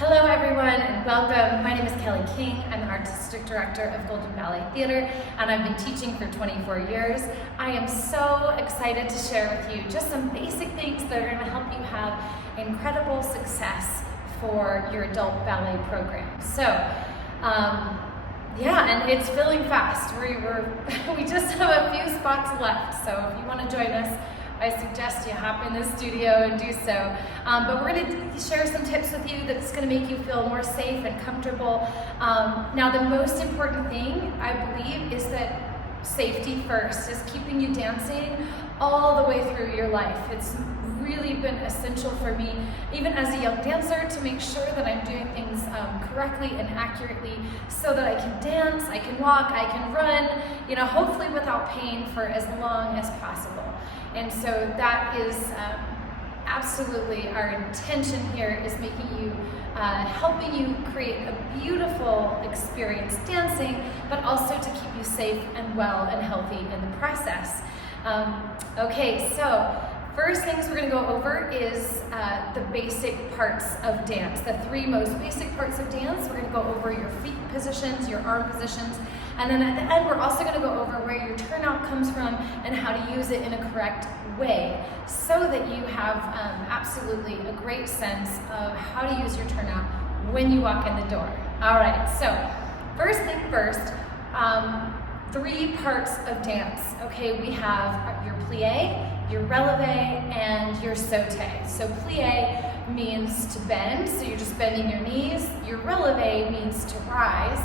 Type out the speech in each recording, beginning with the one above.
Hello everyone and welcome. My name is Kelly King. I'm the Artistic Director of Golden Ballet Theater and I've been teaching for 24 years. I am so excited to share with you just some basic things that are going to help you have incredible success for your adult ballet program. So, yeah, and it's filling fast. We just have a few spots left, so if you want to join us, I suggest you hop in the studio and do so. But we're going to share some tips with you that's going to make you feel more safe and comfortable. Now, the most important thing, I believe, is that safety first, is keeping you dancing all the way through your life. It's really been essential for me, even as a young dancer, to make sure that I'm doing things correctly and accurately so that I can dance, I can walk, I can run, hopefully without pain for as long as possible. And so that is absolutely our intention here, is making you, helping you create a beautiful experience dancing, but also to keep you safe and well and healthy in the process. Okay, so first things we're going to go over is the basic parts of dance. The three most basic parts of dance. We're going to go over your feet positions, your arm positions, and then at the end we're also going to go over where your turnout comes from and how to use it in a correct way so that you have absolutely a great sense of how to use your turnout when you walk in the door. All right, so first thing first, three parts of dance. Okay, we have your plie, your releve, and your sauté. So plie means to bend, so you're just bending your knees. Your releve means to rise,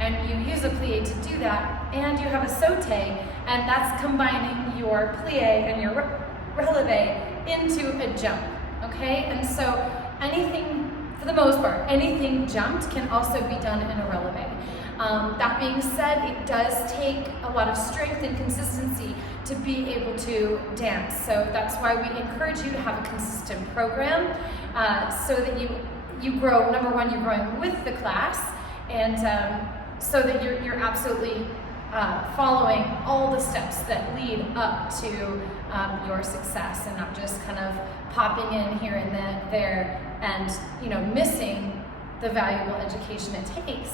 and you use a plie to do that. And you have a sauté, and that's combining your plie and your releve into a jump. Okay, and so anything, for the most part, anything jumped can also be done in a releve. That being said, it does take a lot of strength and consistency to be able to dance. So that's why we encourage you to have a consistent program so that you grow. Number one, you're growing with the class, and so that you're absolutely following all the steps that lead up to your success, and not just kind of popping in here and there and missing the valuable education it takes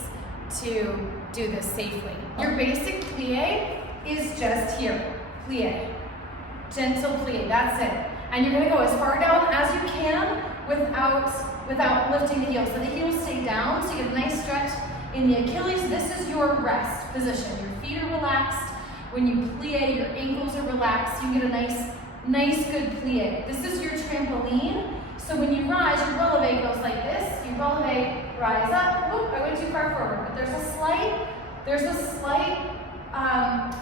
to do this safely. Your basic plie is just here, plie, gentle plie, that's it. And you're gonna go as far down as you can without lifting the heels. So the heels stay down, so you get a nice stretch in the Achilles. This is your rest position. Your feet are relaxed. When you plie, your ankles are relaxed. You get a nice good plie. This is your trampoline. So when you rise, your releve goes like this. You releve, rise up. Whoop, I went too far forward. But there's a slight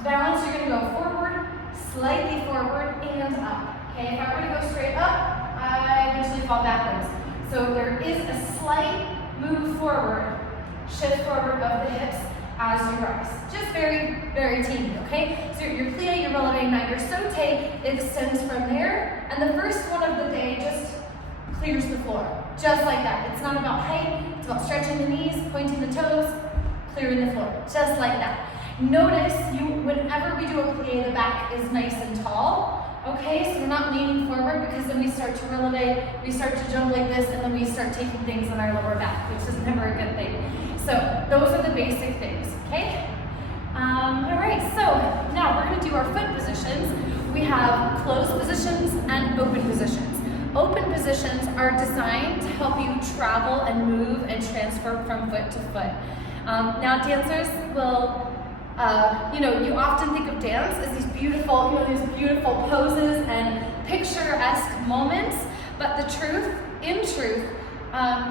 balance. You're going to go forward, slightly forward, and up. Okay, if I were to go straight up, I eventually fall backwards. So there is a slight move forward, shift forward of the hips as you rise. Just very, very teeny, okay? So your plie, your releve, now your sauté extends from there, and the first one of the day just clears the floor, just like that. It's not about height, it's about stretching the knees, pointing the toes, clearing the floor, just like that. Notice whenever we do a plie, the back is nice and tall, okay? So we're not leaning forward, because then we start to releve, we start to jump like this, and then we start taking things on our lower back, which is never a good thing. So those are the basic things, okay? All right, so now we're gonna do our foot positions. We have closed positions and open positions. Open positions are designed to help you travel and move and transfer from foot to foot. Now dancers will, you often think of dance as these beautiful poses and picturesque moments, but in truth,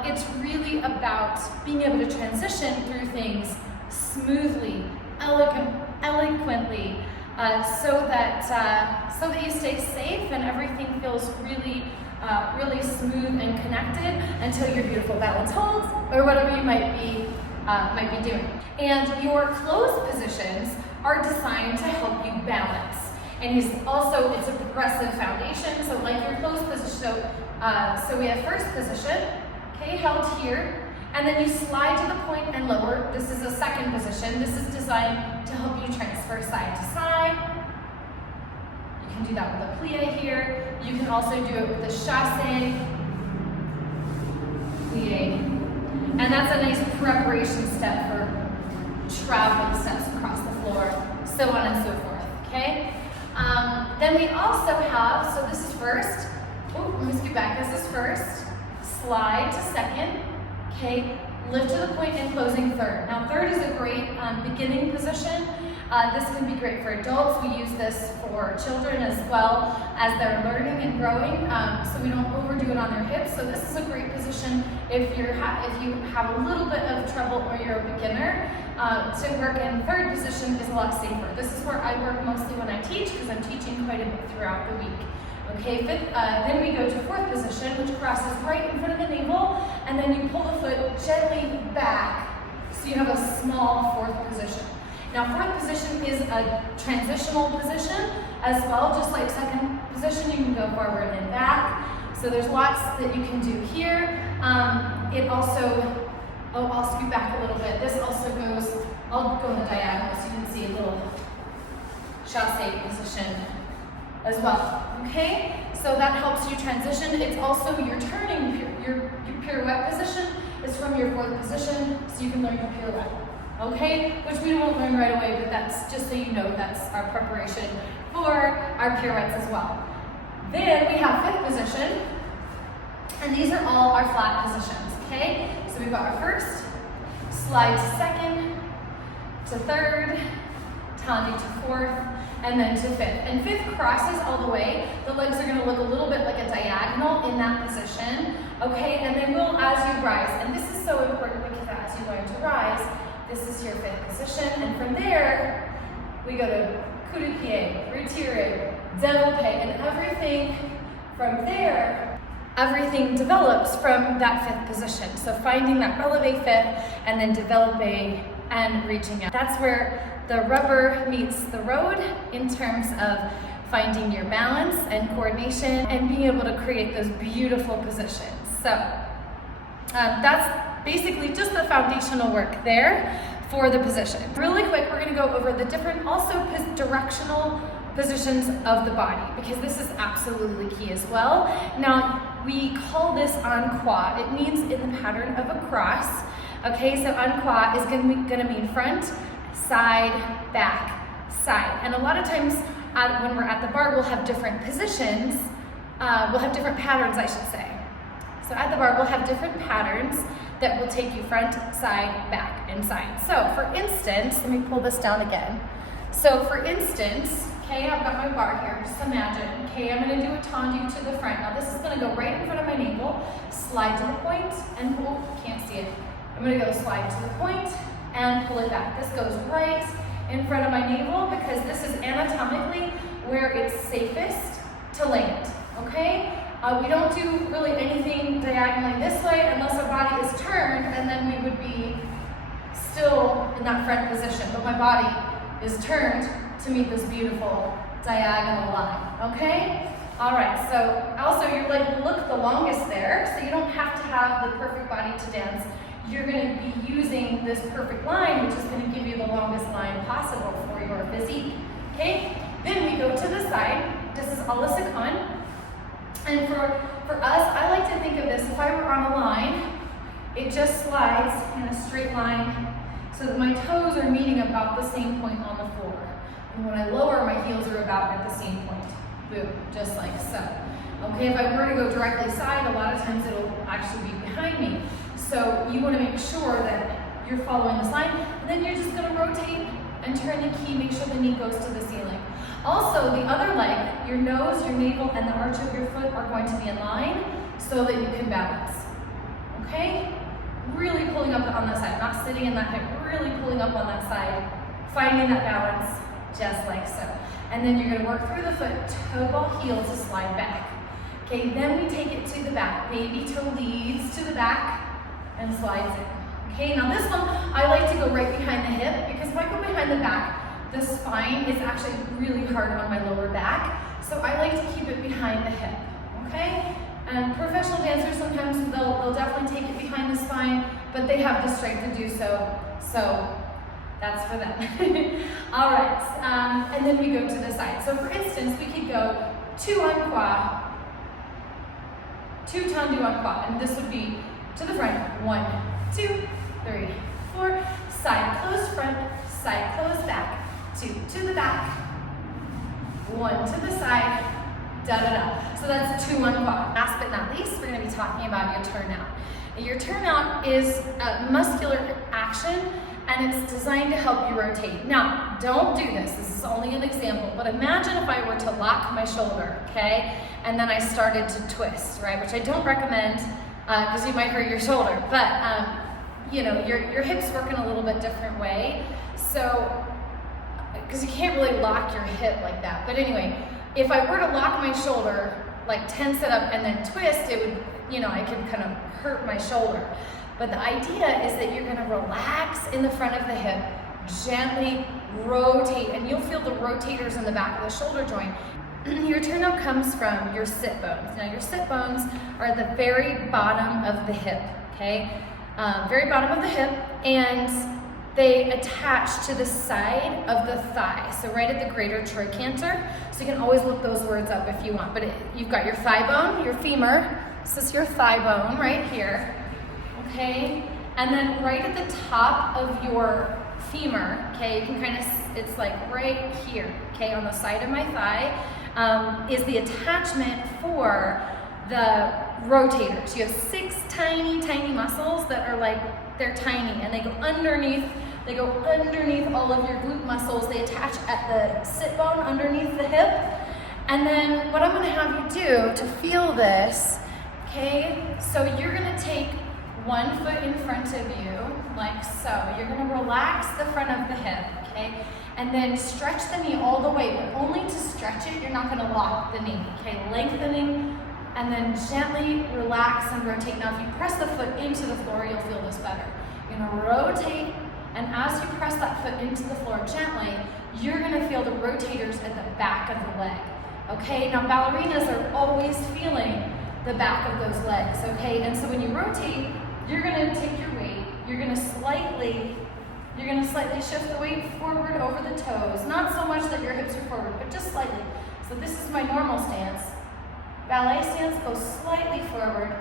it's really about being able to transition through things smoothly, eloquently, so that you stay safe and everything feels really smooth and connected until your beautiful balance holds or whatever you might be doing. And your closed positions are designed to help you balance. And it's a progressive foundation. So like your closed position, so we have first position, okay, held here, and then you slide to the point and lower. This is a second position. This is designed to help you transfer side to side. You can do that with a plie here. You can also do it with a chassé, plie, And that's a nice preparation step for traveling steps across the floor, so on and so forth, okay? Then we also have, so this is first, let me scoot back, this is first, slide to second, okay? Lift to the point and closing third. Now third is a great beginning position. This can be great for adults. We use this for children as well as they're learning and growing, so we don't overdo it on their hips. So this is a great position if you have a little bit of trouble or you're a beginner. To work in third position is a lot safer. This is where I work mostly when I teach because I'm teaching quite a bit throughout the week. Okay, then we go to fourth position, which crosses right in front of the navel, and then you pull the foot gently back, so you have a small fourth position. Now, fourth position is a transitional position as well, just like second position, you can go forward and back. So there's lots that you can do here. It also, I'll scoot back a little bit. This also goes, I'll go in the diagonal so you can see a little chassé position as well, okay? So that helps you transition. It's also your turning, your pirouette position is from your fourth position, so you can learn your pirouette, okay? Which we won't learn right away, but that's just so you know, that's our preparation for our pirouettes as well. Then we have fifth position, and these are all our flat positions, okay? So we've got our first, slide to second, to third, tendu to fourth, and then to fifth. And fifth crosses all the way. The legs are gonna look a little bit like a diagonal in that position, okay? And then we'll, as you rise, and this is so important because as you're going to rise, this is your fifth position, and from there, we go to coup de pied, retiré, développé, and everything from there, everything develops from that fifth position. So finding that releve fifth, and then développé, and reaching out. That's where the rubber meets the road in terms of finding your balance and coordination and being able to create those beautiful positions. So that's basically just the foundational work there for the position. Really quick, we're gonna go over the different also directional positions of the body because this is absolutely key as well. Now, we call this en croix. It means in the pattern of a cross. Okay, so en croix is gonna mean front, side, back, side. And a lot of times when we're at the bar, we'll have different positions. We'll have different patterns, I should say. So at the bar, we'll have different patterns that will take you front, side, back, and side. So for instance, let me pull this down again. So for instance, okay, I've got my bar here, just imagine. Okay, I'm gonna do a tendu to the front. Now this is gonna go right in front of my navel, slide to the point, and pull, can't see it. I'm gonna go slide to the point, and pull it back. This goes right in front of my navel because this is anatomically where it's safest to land, okay? We don't do really anything diagonally this way unless our body is turned, and then we would be still in that front position, but my body is turned to meet this beautiful diagonal line, okay? All right, so also your leg will look the longest there, so you don't have to have the perfect body to dance. You're going to be using this perfect line, which is going to give you the longest line possible for your physique, okay? Then we go to the side. This is a la seconde. And for us, I like to think of this, if I were on a line, it just slides in a straight line so that my toes are meeting about the same point on the floor. And when I lower, my heels are about at the same point. Boom, just like so. Okay, if I were to go directly side, a lot of times it'll actually be behind me. So you want to make sure that you're following this line, and then you're just going to rotate and turn the key, make sure the knee goes to the ceiling. Also, the other leg, your nose, your navel, and the arch of your foot are going to be in line so that you can balance. Okay? Really pulling up on that side, not sitting in that hip, really pulling up on that side, finding that balance just like so. And then you're going to work through the foot, toe ball heel to slide back. Okay, then we take it to the back. Baby toe leads to the back and slides in. Okay, now this one, I like to go right behind the hip because if I go behind the back, the spine is actually really hard on my lower back. So I like to keep it behind the hip, okay? And professional dancers, sometimes they'll definitely take it behind the spine, but they have the strength to do so. So that's for them. All right, and then we go to the side. So for instance, we could go 2 en croix, 2 tendu en croix, and this would be to the front, 1, 2, 3, 4, side close front, side close back, 2 to the back, 1 to the side, da-da-da. So that's 2 on quad. Last but not least, we're gonna be talking about your turnout. Your turnout is a muscular action and it's designed to help you rotate. Now, don't do this. This is only an example, but imagine if I were to lock my shoulder, okay? And then I started to twist, right? Which I don't recommend because you might hurt your shoulder, but you know, your hips work in a little bit different way. So, because you can't really lock your hip like that. But anyway, if I were to lock my shoulder, like tense it up and then twist, it would, you know, I could kind of hurt my shoulder. But the idea is that you're gonna relax in the front of the hip, gently rotate, and you'll feel the rotators in the back of the shoulder joint. Your turnout comes from your sit bones. Now your sit bones are at the very bottom of the hip, okay? Very bottom of the hip, and they attach to the side of the thigh, so right at the greater trochanter. So you can always look those words up if you want, but you've got your thigh bone, your femur, this is your thigh bone right here, okay? And then right at the top of your femur, okay, you can kind of, it's like right here, okay, on the side of my thigh, is the attachment for the rotators. You have 6 tiny, tiny muscles that are like, they're tiny, and they go underneath all of your glute muscles. They attach at the sit bone underneath the hip. And then what I'm gonna have you do to feel this, okay, so you're gonna take 1 foot in front of you, like so. You're gonna relax the front of the hip, okay? And then stretch the knee all the way, but only to stretch it. You're not gonna lock the knee, okay? Lengthening, and then gently relax and rotate. Now, if you press the foot into the floor, you'll feel this better. You're gonna rotate, and as you press that foot into the floor gently, you're gonna feel the rotators at the back of the leg, okay? Now, ballerinas are always feeling the back of those legs, okay? And so when you rotate, you're gonna take your weight, you're gonna slightly shift the weight forward over the toes. Not so much that your hips are forward, but just slightly. So this is my normal stance. Ballet stance goes slightly forward,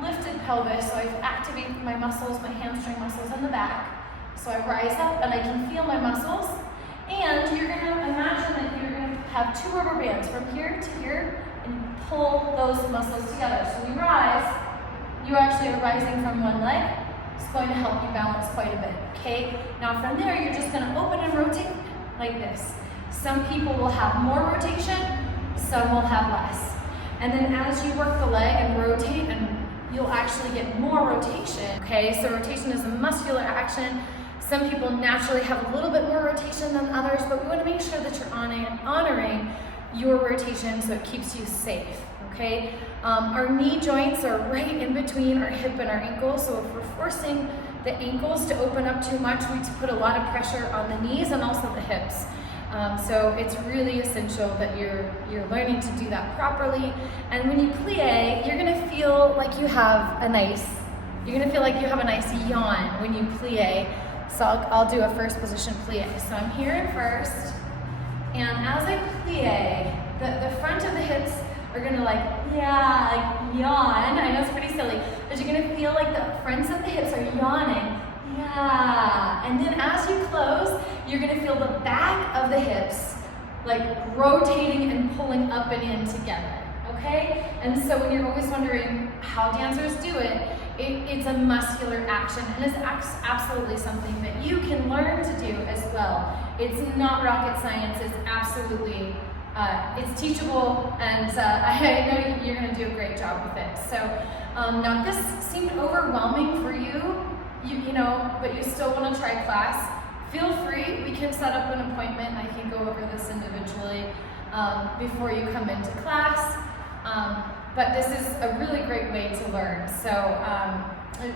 lifted pelvis, so I've activated my muscles, my hamstring muscles in the back. So I rise up and I can feel my muscles. And you're gonna imagine that you're gonna have 2 rubber bands from here to here, and you pull those muscles together. So we rise, you actually are rising from one leg. It's going to help you balance quite a bit, okay? Now from there, you're just gonna open and rotate like this. Some people will have more rotation, some will have less. And then as you work the leg and rotate, and you'll actually get more rotation, okay? So rotation is a muscular action. Some people naturally have a little bit more rotation than others, but we wanna make sure that you're honoring your rotation so it keeps you safe, okay? Our knee joints are right in between our hip and our ankle, so if we're forcing the ankles to open up too much, we put a lot of pressure on the knees and also the hips. So it's really essential that you're learning to do that properly. And when you plie, you're gonna feel like you have a nice yawn when you plie. So I'll do a first position plie. So I'm here in first, and as I plie, the front of the hips are gonna like yawn. I know it's pretty silly, but you're gonna feel like the fronts of the hips are yawning. Yeah, and then as you close, you're gonna feel the back of the hips like rotating and pulling up and in together, okay? And so when you're always wondering how dancers do it, it's a muscular action, and it's absolutely something that you can learn to do as well. It's not rocket science, it's absolutely, it's teachable, and I know you're gonna do a great job with it. So now if this seemed overwhelming for you, you know, but you still want to try class, feel free. We can set up an appointment. I can go over this individually before you come into class. But this is a really great way to learn. So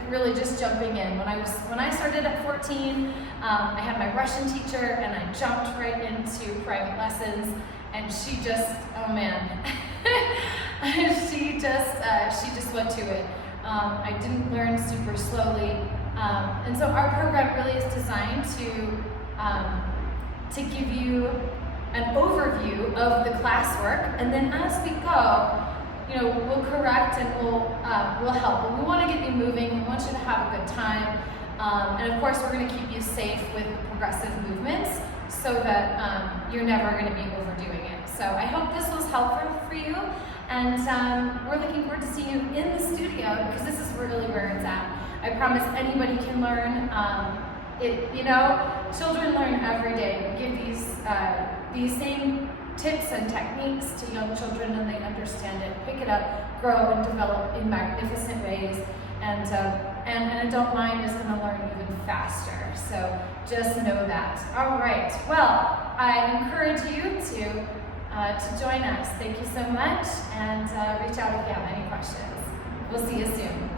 really just jumping in. When I started at 14, I had my Russian teacher, and I jumped right into private lessons. And she just, oh man, she just went to it. I didn't learn super slowly. And so our program really is designed to give you an overview of the classwork, and then as we go, we'll correct and we'll help. But we want to get you moving. We want you to have a good time. And of course, we're going to keep you safe with progressive movements so that you're never going to be overdoing it. So I hope this was helpful for you. And we're looking forward to seeing you in the studio because this is really where it's at. I promise anybody can learn. Children learn every day. We give these same tips and techniques to young children and they understand it, pick it up, grow and develop in magnificent ways. And an adult mind is going to learn even faster. So just know that. All right. Well, I encourage you to join us. Thank you so much, and reach out if you have any questions. We'll see you soon.